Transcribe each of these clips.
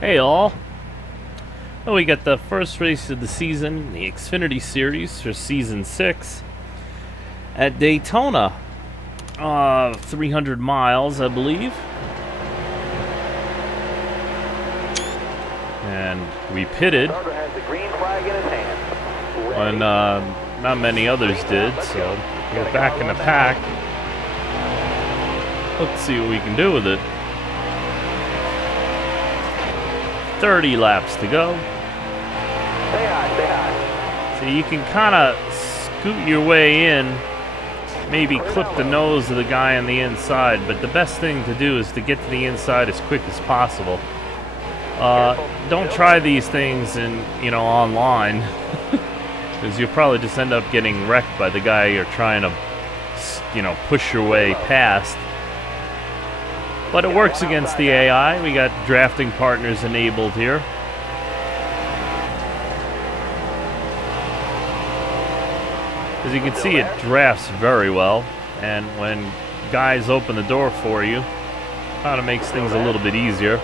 Hey all. Well, we got the first race of the season, the Xfinity Series for Season 6 at Daytona. 300 miles, I believe. And we pitted when not many others did, so we're back in the pack. Let's see what we can do with it. 30 laps to go. So you can kind of scoot your way in, maybe clip the nose of the guy on the inside, but the best thing to do is to get to the inside as quick as possible. Don't try these things online, because you'll probably just end up getting wrecked by the guy you're trying to, push your way past. But it works against the AI. We got drafting partners enabled here. As you can see, it drafts very well. And when guys open the door for you, kind of makes things a little bit easier.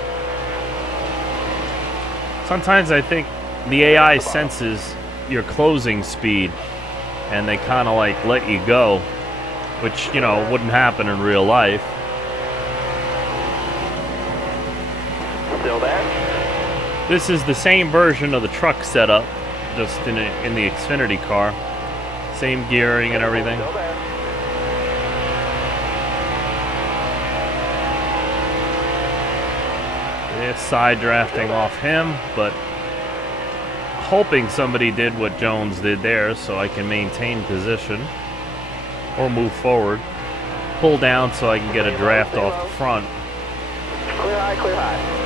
Sometimes I think the AI senses your closing speed, and they kind of like let you go, which, wouldn't happen in real life. Still there? This is the same version of the truck setup, just in the Xfinity car. Same gearing and everything. Still there. It's side drafting off him, but hoping somebody did what Jones did there so I can maintain position or move forward. Pull down so I can get a draft off the front. Clear high, clear high.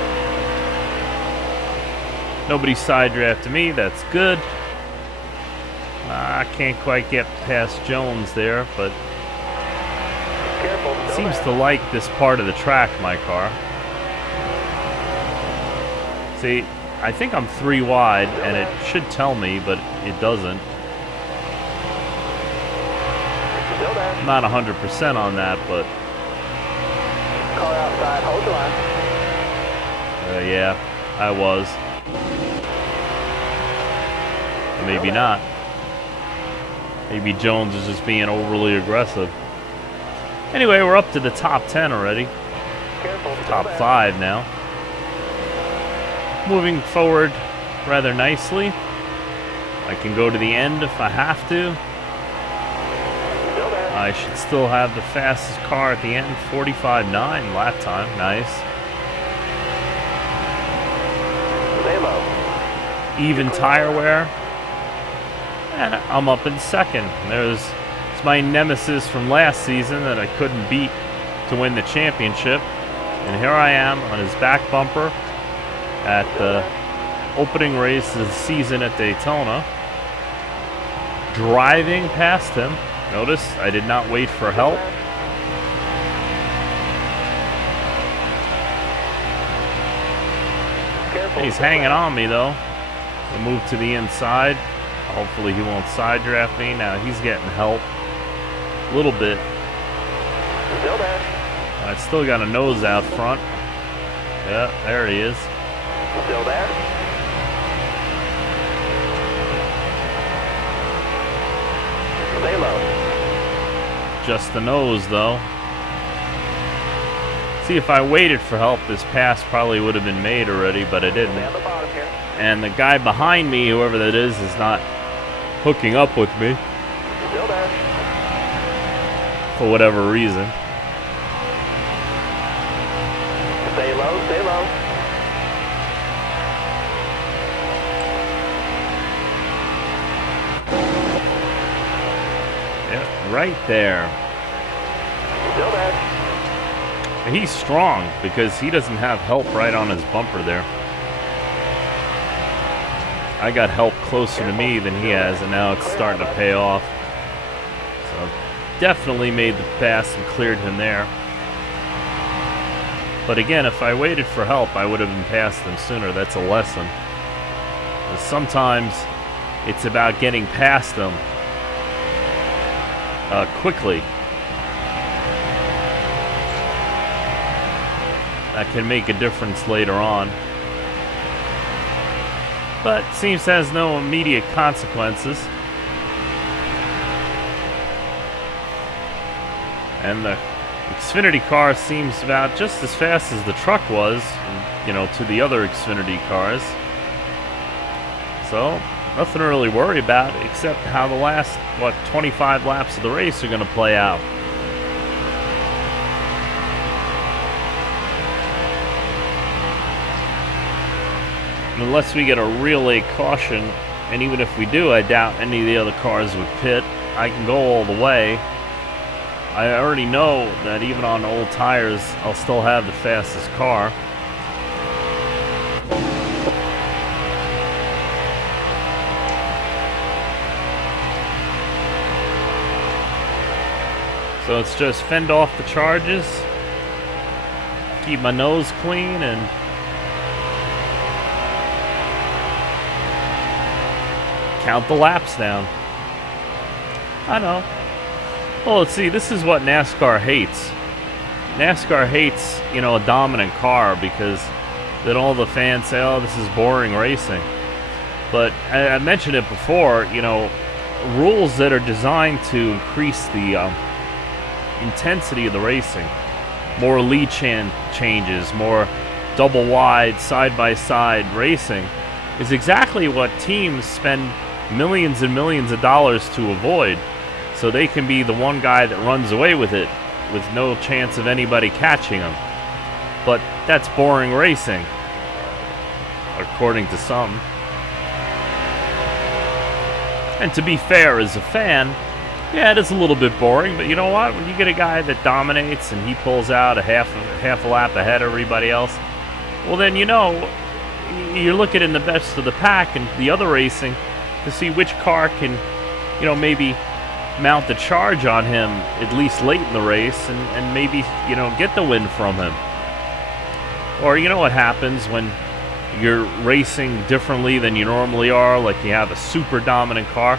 Nobody side drafted me, that's good. I can't quite get past Jones there, but Careful. Still seems there. to like this part of the track, my car. See, I think I'm 3 wide, and it should tell me, but it doesn't. Still there. I'm not 100% on that, but Car outside. Hold the line. yeah, I was. Maybe not. Maybe Jones is just being overly aggressive. Anyway, we're up to the top 10 already. Careful. Still Top there. 5 now. Moving forward rather nicely. I can go to the end if I have to. Still there. I should still have the fastest car at the end, 45.9 lap time. Nice. Stay low. Even tire wear. And I'm up in second. It's my nemesis from last season that I couldn't beat to win the championship. And here I am on his back bumper at the opening race of the season at Daytona. Driving past him. Notice I did not wait for help. Careful. He's still hanging there. on me though. I'll move to the inside. Hopefully he won't side draft me. Now he's getting help. A little bit. Still there. I still got a nose out front. Yeah, there he is. Still there. Stay low. Just the nose though. See, if I waited for help, this pass probably would have been made already, but I Stay on didn't. the bottom here. And the guy behind me, whoever that is not hooking up with me Still there. for whatever reason. Stay low. Stay low. Yeah, right there. Still there. And he's strong because he doesn't have help right on his bumper there. I got help closer to me than he has, and now it's starting to pay off. So definitely made the pass and cleared him there. But again, if I waited for help, I would have been past him sooner. That's a lesson. Because sometimes it's about getting past them quickly. That can make a difference later on. but seems to has no immediate consequences. And the Xfinity car seems about just as fast as the truck was, you know, to the other Xfinity cars. So, nothing to really worry about except how the last, 25 laps of the race are going to play out. Unless we get a real late caution, and even if we do, I doubt any of the other cars would pit. I can go all the way. I already know that even on old tires, I'll still have the fastest car. So it's just fend off the charges, keep my nose clean, and count the laps down. I know. Well, let's see, this is what NASCAR hates. NASCAR hates, you know, a dominant car because then all the fans say, oh, this is boring racing. But I mentioned it before, you know, rules that are designed to increase the intensity of the racing. More lead changes, more double wide, side-by-side racing is exactly what teams spend millions and millions of dollars to avoid. So they can be the one guy that runs away with it with no chance of anybody catching him. But that's boring racing, according to some. And to be fair, as a fan, yeah, it is a little bit boring, but you know what? When you get a guy that dominates and he pulls out a half a lap ahead of everybody else, well then, you know, you're looking in the best of the pack and the other racing to see which car can, you know, maybe mount the charge on him at least late in the race and maybe, you know, get the win from him. Or you know what happens when you're racing differently than you normally are, like you have a super dominant car,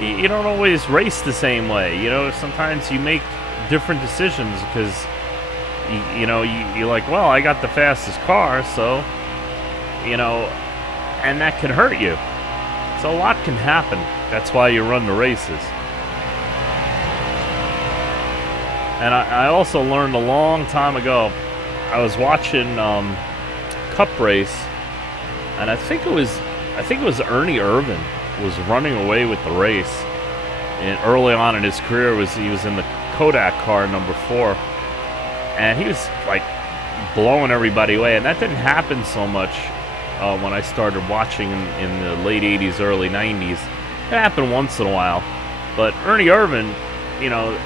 you don't always race the same way. You know, sometimes you make different decisions because you're like, well, I got the fastest car, so, you know, and that can hurt you. So a lot can happen. That's why you run the races. And I also learned a long time ago, I was watching Cup race, and I think it was Ernie Irvan was running away with the race. And early on in his career, he was in the Kodak car number 4, and he was like blowing everybody away. And that didn't happen so much when I started watching in the late 80s, early 90s. It happened once in a while, but Ernie Irvan, you know,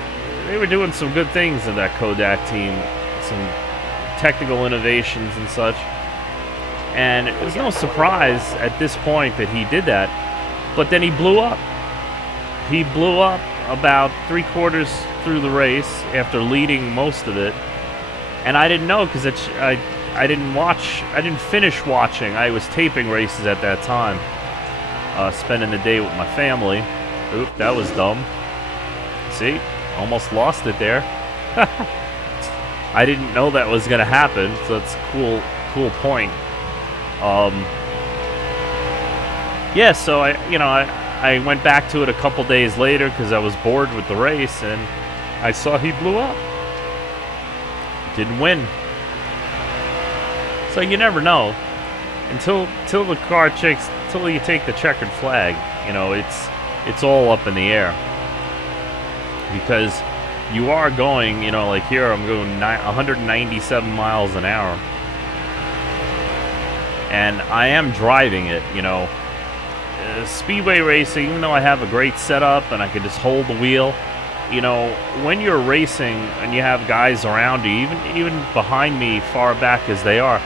they were doing some good things in that Kodak team, some technical innovations and such. And it was no surprise at this point that he did that. But then he blew up. He blew up about 3/4 through the race after leading most of it. And I didn't know because I didn't finish watching. I was taping races at that time, spending the day with my family. Oop, that was dumb. See? Almost lost it there. I didn't know that was going to happen, so that's a cool point. Yeah, so I went back to it a couple days later because I was bored with the race, and I saw he blew up. Didn't win. So you never know until the car checks, until you take the checkered flag. You know, it's all up in the air. Because you are going, you know, like here I'm going 197 miles an hour. And I am driving it, you know. Speedway racing, even though I have a great setup and I can just hold the wheel, you know, when you're racing and you have guys around you, even behind me far back as they are,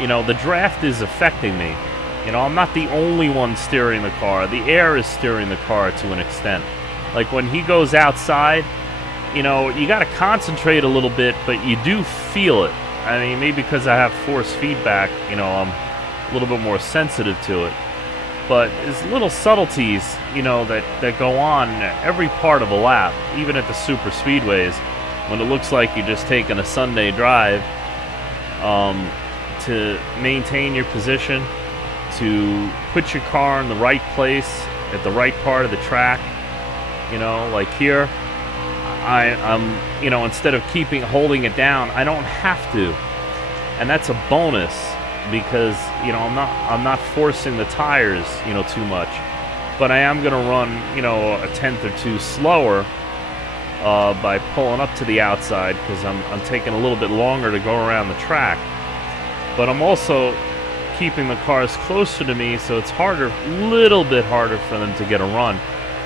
you know, the draft is affecting me. You know, I'm not the only one steering the car. The air is steering the car to an extent. Like when he goes outside, you know, you got to concentrate a little bit, but you do feel it. I mean, maybe because I have force feedback, you know, I'm a little bit more sensitive to it. But there's little subtleties, you know, that go on every part of a lap, even at the super speedways, when it looks like you're just taking a Sunday drive to maintain your position. to put your car in the right place at the right part of the track. You know, like here, I'm you know, instead of holding it down, I don't have to, and that's a bonus because, you know, I'm not forcing the tires, you know, too much, but I am gonna run, you know, a tenth or two slower by pulling up to the outside because I'm taking a little bit longer to go around the track, but I'm also keeping the cars closer to me, so it's little bit harder for them to get a run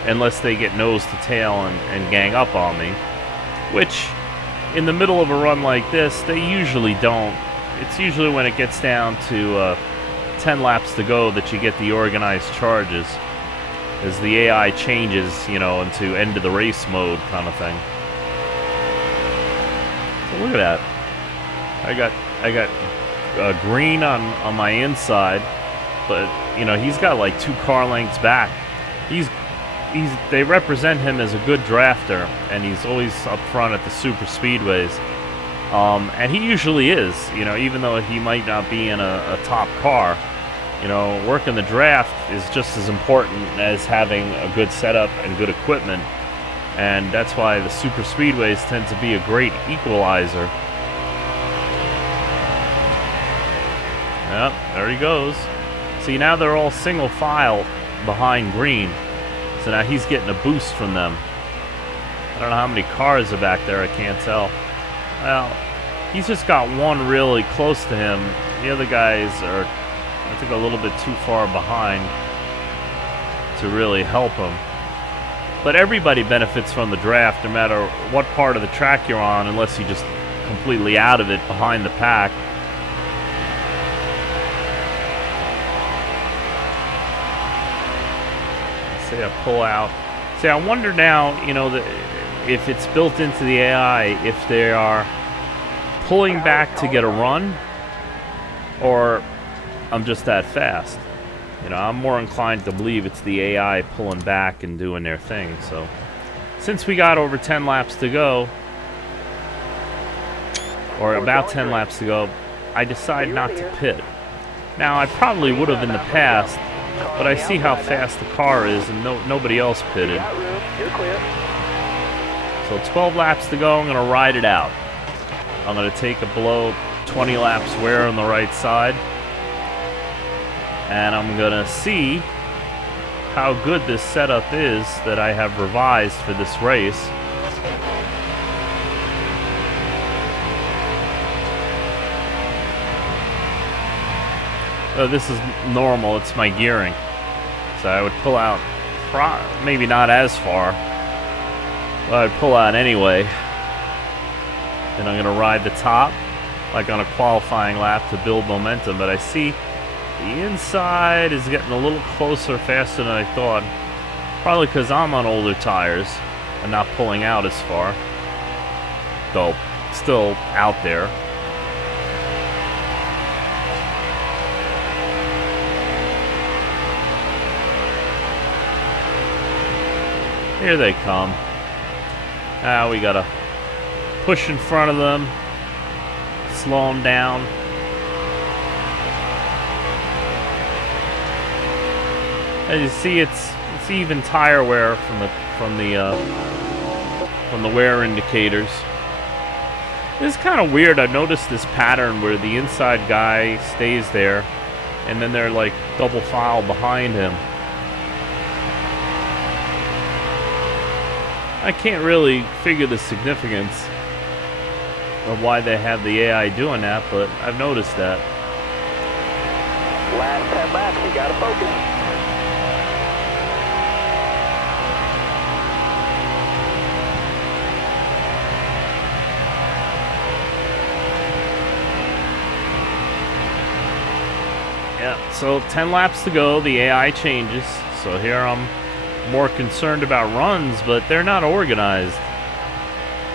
unless they get nose to tail and gang up on me, which in the middle of a run like this, they usually don't. It's usually when it gets down to 10 laps to go that you get the organized charges, as the AI changes, you know, into end of the race mode kind of thing. So look at that. I got green on my inside, but, you know, he's got like 2 car lengths back. They represent him as a good drafter, and he's always up front at the super speedways. And he usually is, you know, even though he might not be in a top car. You know, working the draft is just as important as having a good setup and good equipment, and that's why the super speedways tend to be a great equalizer. Yep, there he goes. See, now they're all single file behind green. So now he's getting a boost from them. I don't know how many cars are back there, I can't tell. Well, he's just got one really close to him. The other guys are, I think, a little bit too far behind to really help him. But everybody benefits from the draft, no matter what part of the track you're on, unless you're just completely out of it behind the pack. I pull out. See, I wonder now, you know, if it's built into the AI, if they are pulling back to get a run, or I'm just that fast. You know, I'm more inclined to believe it's the AI pulling back and doing their thing. So, since we got over 10 laps to go, or about 10 laps to go, I decide not to pit. Now, I probably would have in the past, but I see how fast the car is, and nobody else pitted. So 12 laps to go, I'm going to ride it out. I'm going to take a below 20 laps wear on the right side. And I'm going to see how good this setup is that I have revised for this race. This is normal, it's my gearing. So I would pull out, maybe not as far, but I'd pull out anyway. Then I'm going to ride the top, like on a qualifying lap, to build momentum. But I see the inside is getting a little closer faster than I thought. Probably because I'm on older tires and not pulling out as far. Though, still out there. Here they come. Now we gotta push in front of them, slow them down. As you see, it's even tire wear from the wear indicators. It's kind of weird. I've noticed this pattern where the inside guy stays there, and then they're like double file behind him. I can't really figure the significance of why they have the AI doing that, but I've noticed that. Last 10 laps, you gotta focus. Yeah, so 10 laps to go, the AI changes. So here I'm more concerned about runs, but they're not organized.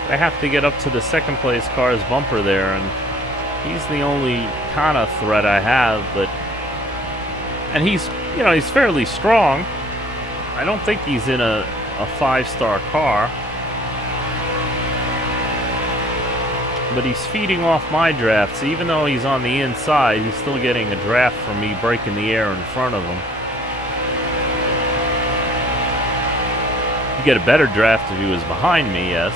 I have to get up to the second place car's bumper there, and he's the only kind of threat I have. And he's, you know, he's fairly strong. I don't think he's in a 5-star car. But he's feeding off my draft, so even though he's on the inside, he's still getting a draft from me breaking the air in front of him. You get a better draft if he was behind me, yes.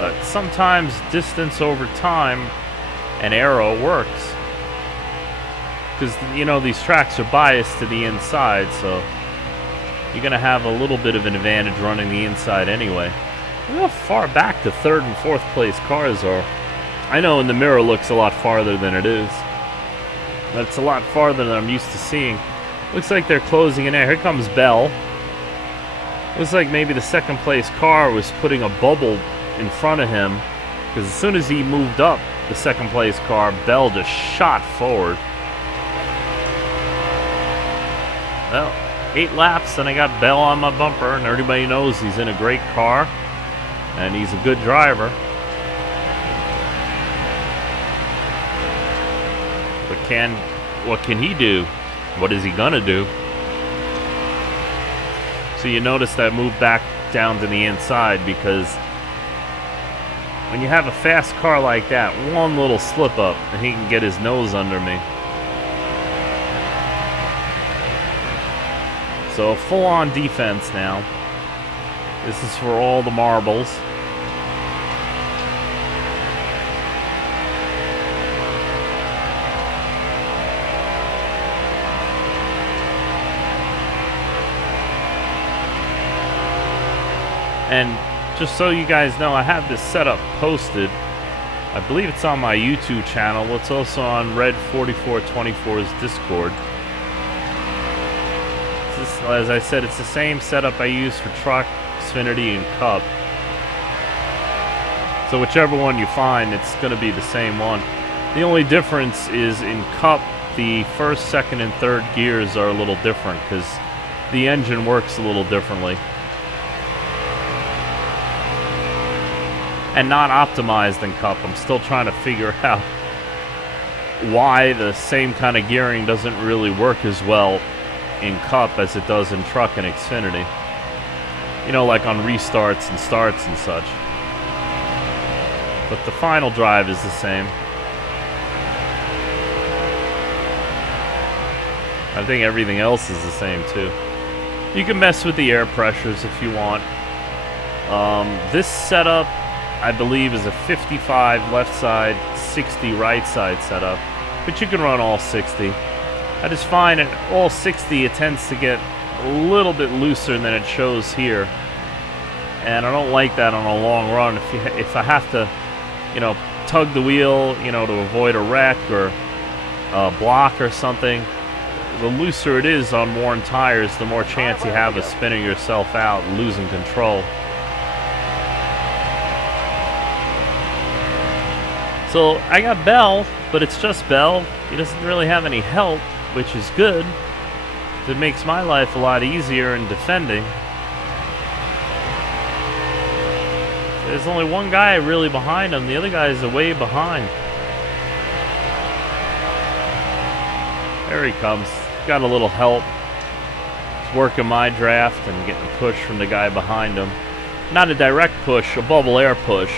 But sometimes distance over time and aero works. Because, you know, these tracks are biased to the inside, so you're going to have a little bit of an advantage running the inside anyway. Look how far back the third and fourth place cars are. I know in the mirror it looks a lot farther than it is. But it's a lot farther than I'm used to seeing. Looks like they're closing in there. Here comes Bell. Looks like maybe the second place car was putting a bubble in front of him. Because as soon as he moved up the second place car, Bell just shot forward. Well, 8 laps and I got Bell on my bumper, and everybody knows he's in a great car. And he's a good driver. But what can he do? What is he gonna do? So you notice that I moved back down to the inside because when you have a fast car like that, one little slip up and he can get his nose under me. So full on defense now. This is for all the marbles. And just so you guys know, I have this setup posted. I believe it's on my YouTube channel. It's also on Red 4424's Discord. As I said, it's the same setup I use for Truck, Xfinity, and Cup. So whichever one you find, it's going to be the same one. The only difference is in Cup, the first, second, and third gears are a little different because the engine works a little differently. And not optimized in Cup. I'm still trying to figure out why the same kind of gearing doesn't really work as well in Cup as it does in Truck and Xfinity. You know, like on restarts and starts and such. But the final drive is the same. I think everything else is the same too. You can mess with the air pressures if you want. This setup, I believe, is a 55 left side, 60 right side setup, but you can run all 60. I just find at all 60 it tends to get a little bit looser than it shows here, and I don't like that on a long run. If I have to, you know, tug the wheel, you know, to avoid a wreck or a block or something, the looser it is on worn tires, the more chance you have of spinning yourself out and losing control. So I got Bell, but it's just Bell. He doesn't really have any help, which is good. It makes my life a lot easier in defending. There's only one guy really behind him. The other guy is way behind. There he comes. Got a little help. He's working my draft and getting a push from the guy behind him. Not a direct push, a bubble air push.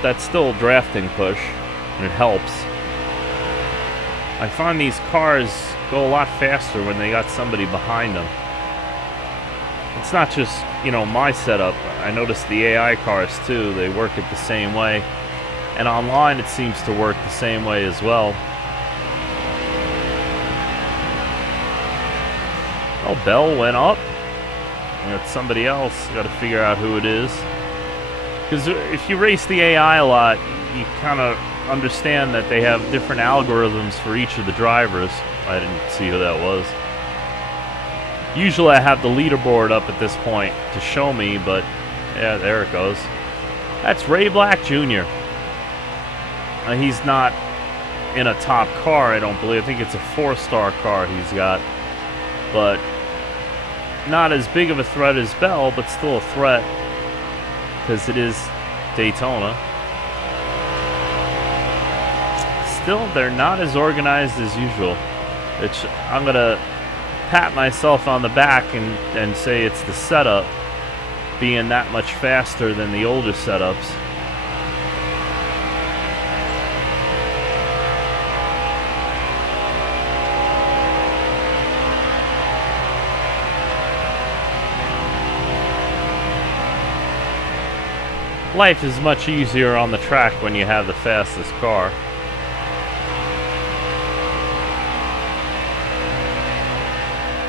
That's still a drafting push, and it helps. I find these cars go a lot faster when they got somebody behind them. It's not just, you know, my setup. I noticed the AI cars too, they work it the same way. And online it seems to work the same way as well. Oh, Bell went up. It's somebody else. Got to figure out who it is. Because if you race the AI a lot, you kind of understand that they have different algorithms for each of the drivers. I didn't see who that was. Usually I have the leaderboard up at this point to show me, but yeah, there it goes. That's Ray Black Jr. He's not in a top car, I don't believe. I think it's a 4-star car he's got. But not as big of a threat as Bell, but still a threat. Because it is Daytona. Still, they're not as organized as usual. I'm going to pat myself on the back and say it's the setup. being that much faster than the older setups. Life is much easier on the track when you have the fastest car.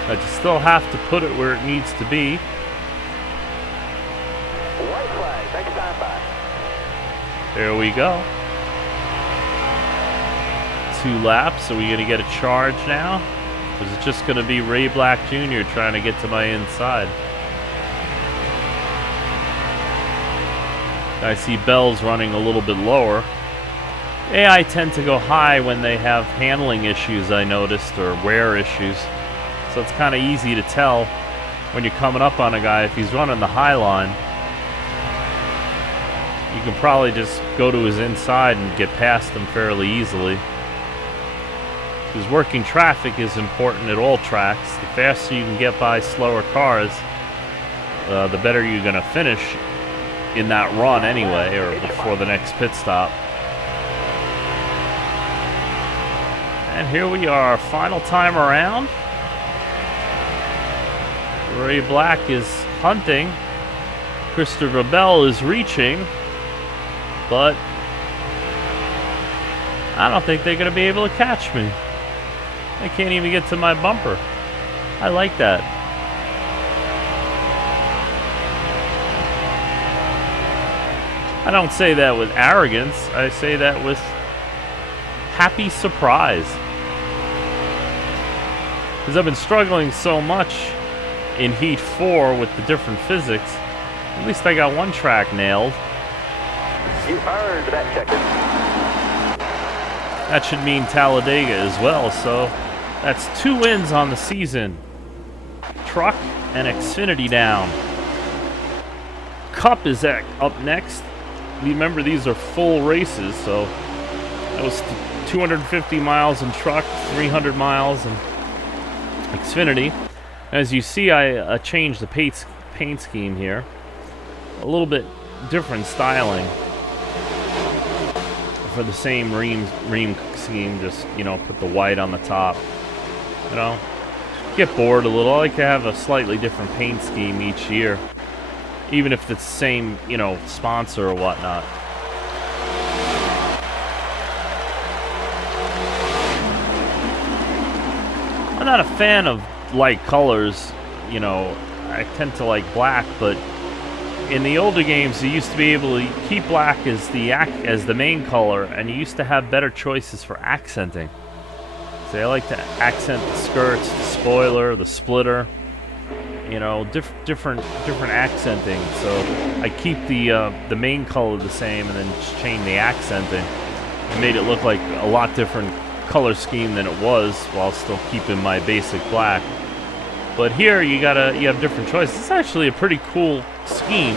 But you still have to put it where it needs to be. White flag, next time by. There we go. 2 laps. Are we going to get a charge now? Or is it just going to be Ray Black Jr. trying to get to my inside? I see Bell's running a little bit lower. AI tend to go high when they have handling issues, I noticed, or wear issues. So it's kind of easy to tell when you're coming up on a guy if he's running the high line. You can probably just go to his inside and get past him fairly easily. Because working traffic is important at all tracks. The faster you can get by slower cars, the better you're going to finish in that run anyway, or before the next pit stop. And here we are, final time around. Ray Black is hunting. Christopher Bell is reaching. But I don't think they're going to be able to catch me. I can't even get to my bumper. I like that. I don't say that with arrogance. I say that with happy surprise. Because I've been struggling so much in Heat 4 with the different physics. At least I got one track nailed. You earned that check-in. That should mean Talladega as well, so that's 2 wins on the season. Truck and Xfinity down. Cup is up next. Remember, these are full races, so that was 250 miles in truck, 300 miles in Xfinity. As you see, I changed the paint scheme here. A little bit different styling for the same ream scheme. Just, you know, put the white on the top. You know, get bored a little. I like to have a slightly different paint scheme each year, even if it's the same, you know, sponsor or whatnot. I'm not a fan of light colors, you know. I tend to like black, but in the older games, you used to be able to keep black as the main color, and you used to have better choices for accenting. So I like to accent the skirts, the spoiler, the splitter. You know, different accenting. So I keep the main color the same, and then just change the accenting. It made it look like a lot different color scheme than it was, while still keeping my basic black. But here you have different choices. It's actually a pretty cool scheme.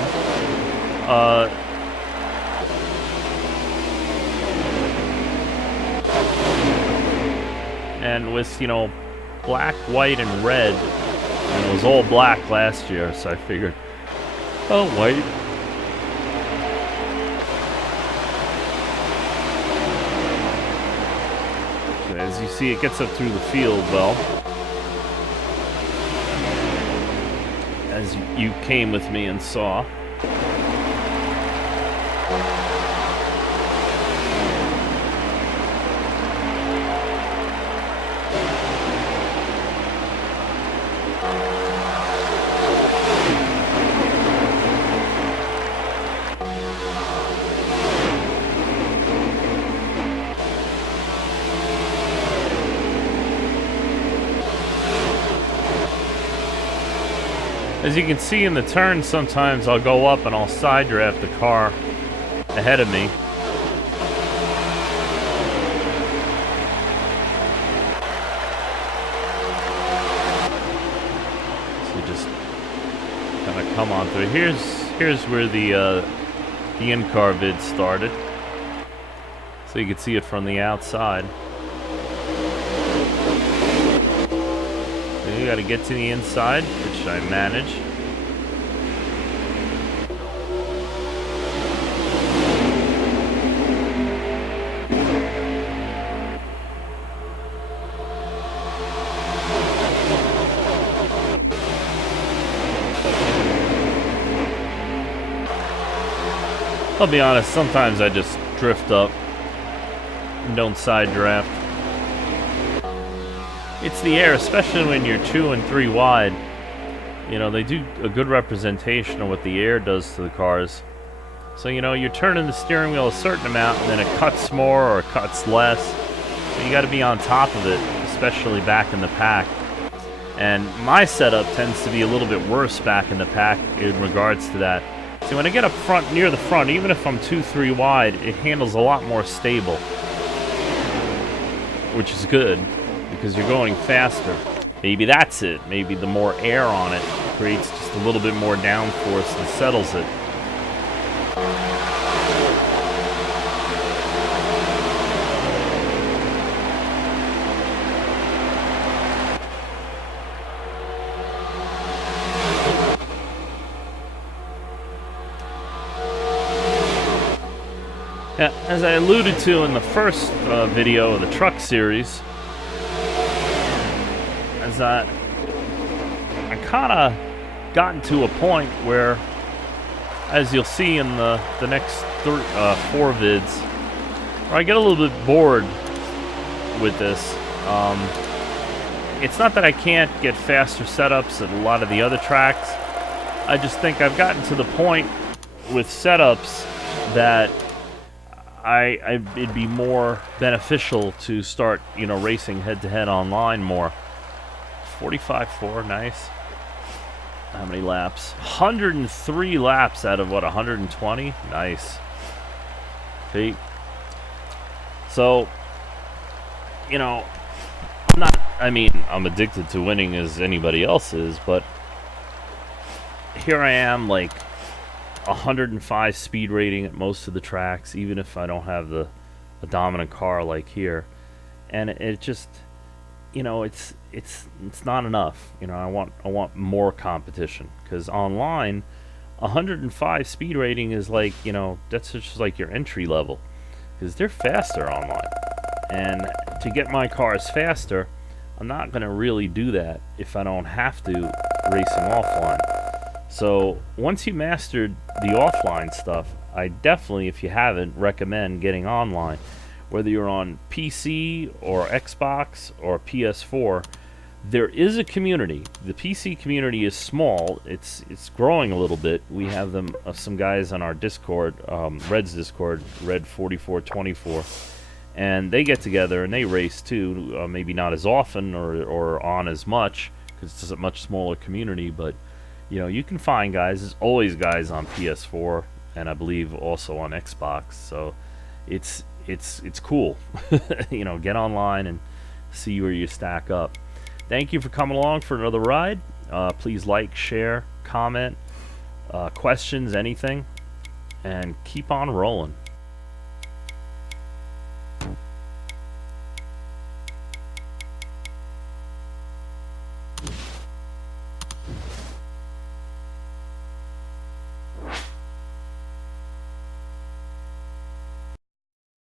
And with, you know, black, white, and red. And it was all black last year, so I figured, oh, white. As you see, it gets up through the field well. As you came with me and saw. As you can see in the turn, sometimes I'll go up and I'll side draft the car ahead of me. So just kind of come on through. Here's where the in-car vid started. So you can see it from the outside. You got to get to the inside, which I manage. I'll be honest, sometimes I just drift up and don't side draft. It's the air, especially when you're 2 and 3 wide. You know, they do a good representation of what the air does to the cars. So, you know, you're turning the steering wheel a certain amount and then it cuts more or it cuts less. So you got to be on top of it, especially back in the pack. And my setup tends to be a little bit worse back in the pack in regards to that. So when I get up front, near the front, even if I'm 2-3 wide, it handles a lot more stable, which is good because you're going faster. Maybe that's it. Maybe the more air on it creates just a little bit more downforce and settles it. Yeah, as I alluded to in the first video of the truck series, as I kind of gotten to a point where, as you'll see in the next 4 vids, where I get a little bit bored with this. It's not that I can't get faster setups at a lot of the other tracks. I just think I've gotten to the point with setups that it'd be more beneficial to start, you know, racing head-to-head online more. 45.4, nice. How many laps? 103 laps out of, what, 120? Nice. See? So, you know, I'm addicted to winning as anybody else is, but here I am, like, 105 speed rating at most of the tracks, even if I don't have a dominant car like here. And it just, you know, it's not enough. You know, I want more competition, because online 105 speed rating is like, you know, that's just like your entry level, because they're faster online. And to get my cars faster, I'm not going to really do that if I don't have to racing offline. So once you mastered the offline stuff, I definitely, if you haven't, recommend getting online. Whether you're on PC or Xbox or PS4, there is a community. The PC community is small. It's growing a little bit. We have some guys on our Discord, Red's Discord, Red4424, and they get together and they race too. Maybe not as often or on as much, because it's a much smaller community, but you know, you can find guys. There's always guys on PS4, and I believe also on Xbox. So it's cool. You know, get online and see where you stack up. Thank you for coming along for another ride. Please like, share, comment, questions, anything, and keep on rolling.